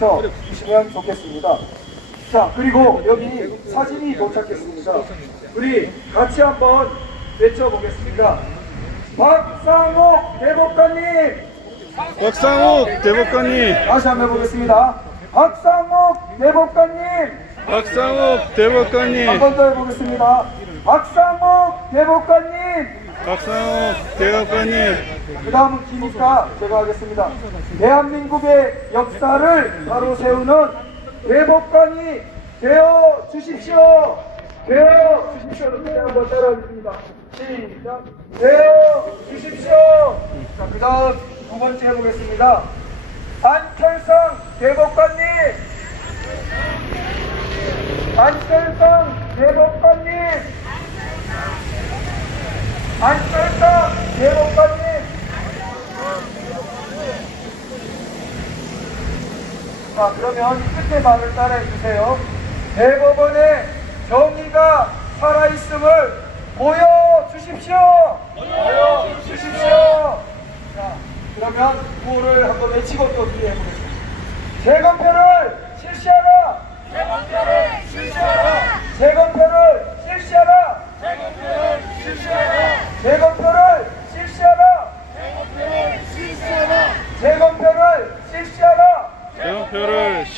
대시면 좋겠습니다. 자 그리고 여기 사진이 도착했습니다. 우리 같이 한번 외쳐보겠습니다. 박상옥 대법관님! 박상옥 대법관님! 박상옥 대법관님. 다시 한번 해보겠습니다. 박상옥 대법관님! 박상옥 대법관님! 한번 더 해보겠습니다. 박상옥 대법관님! 박상옥 대법관님. 박상욱 대학관님 그다음 기니까 제가 하겠습니다 대한민국의 역사를 바로 세우는 대법관이 되어주십시오 되어주십시오 한번 따라하겠니다 시작 되어주십시오 그 다음 두 번째 해보겠습니다 안철성 대법관님 안철성 대법관님 안식가에서 대법원의 자, 그러면 끝에 말을 따라해주세요. 대법원의 정의가 살아있음을 보여주십시오! 네, 보여주십시오! 네, 주십시오. 네. 자, 그러면 구호를 한번 외치고 또 뒤에 해보겠습니다 제거표를!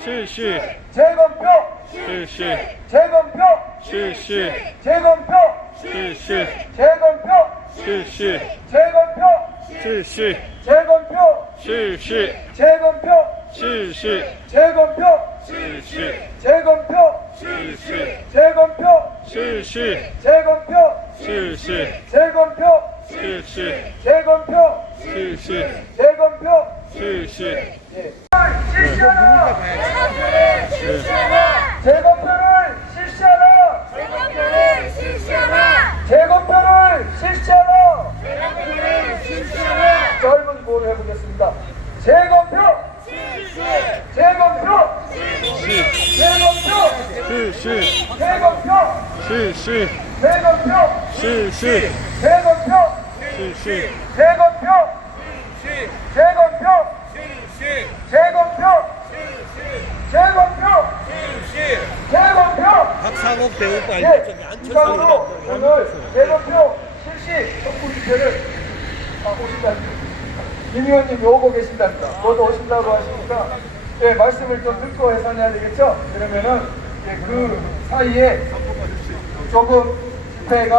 실시 재검표 실시 재검표 실시 재검표 실시 재검표 시시 재검표 시시 재검표 시시 재검표 시시 재검표 시시 재검표 시시 재검표 시시 재검표 시시 재검표 실시 재검표 실시 재검표 실시 실시하라 실시하라 재검표를 실시하라 재검표를 실시하라 재검표를 실시하라 재검표를 실시하라 젊은 구호 해보겠습니다 재검표 실시 재검표 실시 재검표 실시 시시 대거표 시시 대거표 시시 대거표 시시 대거표 시시 대거표 시시 대거표 시시 대거표 박상욱 대우 빨리 예. 저 안철수 오늘 대거표 실시 선구 주제를 오신다니까 김의원님 오고 계신답니다모도 오신다고 하시니까 예 말씀을 좀 듣고 해서 해야 되겠죠 그러면은 예, 그 사이에 조금 회가